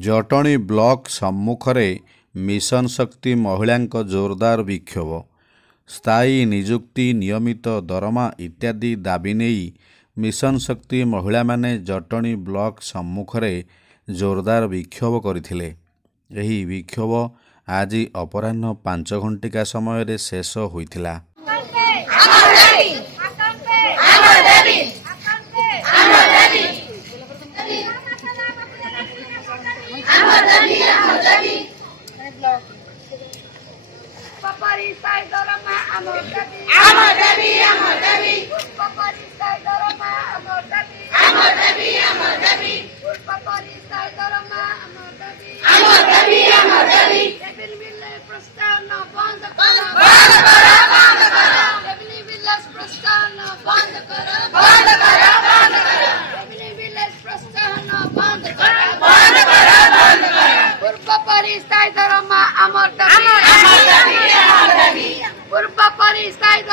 Jatni block सम्मुखरे mission शक्ति महिलांक जोरदार विक्षोभ। स्थायी निजुक्ति, नियमित दरमा इत्यादि दाबी नहीं मिशन शक्ति महिला माने जटणी ब्लॉक सम्मुखरे जोरदार विक्षोभ करथिले। एही विक्षोभ आज अपराह्न 5 घंटिका समय शेष होइथिला। पूर्व परिस्थिति